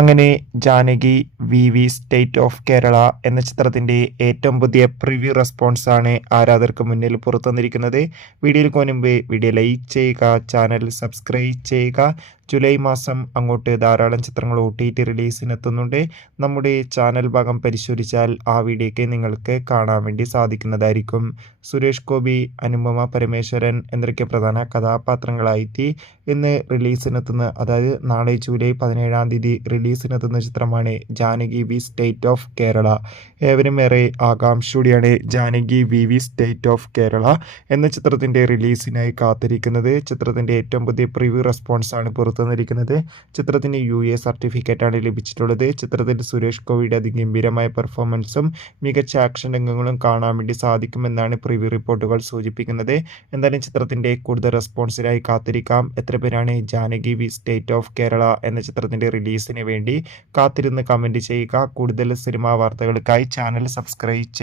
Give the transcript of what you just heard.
അങ്ങനെ Janaki V state of Kerala എന്ന ചിത്രത്തിൻ്റെ ഏറ്റവും പുതിയ പ്രിവ്യൂ റെസ്പോൺസാണ് ആരാധകർക്ക് മുന്നിൽ പുറത്തു വന്നിരിക്കുന്നത്. വീഡിയോയിൽ മുൻപ് വീഡിയോ ലൈക്ക് ചെയ്യുക, ചാനൽ സബ്സ്ക്രൈബ് ചെയ്യുക. ജൂലൈ മാസം അങ്ങോട്ട് ധാരാളം ചിത്രങ്ങൾ OTT റിലീസിനെത്തുന്നുണ്ട്. നമ്മുടെ ചാനൽ ഭാഗം പരിശോധിച്ചാൽ ആ വീഡിയോയ്ക്ക് നിങ്ങൾക്ക് കാണാൻ വേണ്ടി സാധിക്കുന്നതായിരിക്കും. സുരേഷ് ഗോപി, അനുപമ പരമേശ്വരൻ എന്നൊക്കെ പ്രധാന കഥാപാത്രങ്ങളായിട്ട് ഇന്ന് റിലീസിനെത്തുന്ന, അതായത് നാളെ ജൂലൈ 17-ാം തീയതി റിലീസിനെത്തുന്ന ചിത്രമാണ് ജാനകി സ്റ്റേറ്റ് ഓഫ് കേരള. ഏവരും ഏറെ ആകാംക്ഷയോടെയാണ് ജാനകി സ്റ്റേറ്റ് ഓഫ് കേരള എന്ന ചിത്രത്തിൻ്റെ റിലീസിനായി കാത്തിരിക്കുന്നത്. ചിത്രത്തിൻ്റെ ഏറ്റവും പുതിയ പ്രിവ്യൂ റെസ്പോൺസാണ് പുറത്തുവന്നിരിക്കുന്നത്. ചിത്രത്തിന് UA സർട്ടിഫിക്കറ്റാണ് ലഭിച്ചിട്ടുള്ളത്. ചിത്രത്തിൽ സുരേഷ് ഗോപിയുടെ അതിഗംഭീരമായ പെർഫോമൻസും മികച്ച ആക്ഷൻ രംഗങ്ങളും കാണാൻ വേണ്ടി സാധിക്കുമെന്നാണ് പ്രിവ്യൂ റിപ്പോർട്ടുകൾ സൂചിപ്പിക്കുന്നത്. എന്തായാലും ചിത്രത്തിൻ്റെ കൂടുതൽ റെസ്പോൺസിനായി കാത്തിരിക്കാം. എത്ര പേരാണ് ജാനകി സ്റ്റേറ്റ് ഓഫ് കേരള എന്ന ചിത്രത്തിൻ്റെ റിലീസിന് വേണ്ടി കാത്തിരുന്ന് കമൻറ്റ് ചെയ്യുക. കൂടുതൽ സിനിമാ വാർത്തകൾക്കായി ചാനൽ സബ്സ്ക്രൈബ് ചെയ്യുക.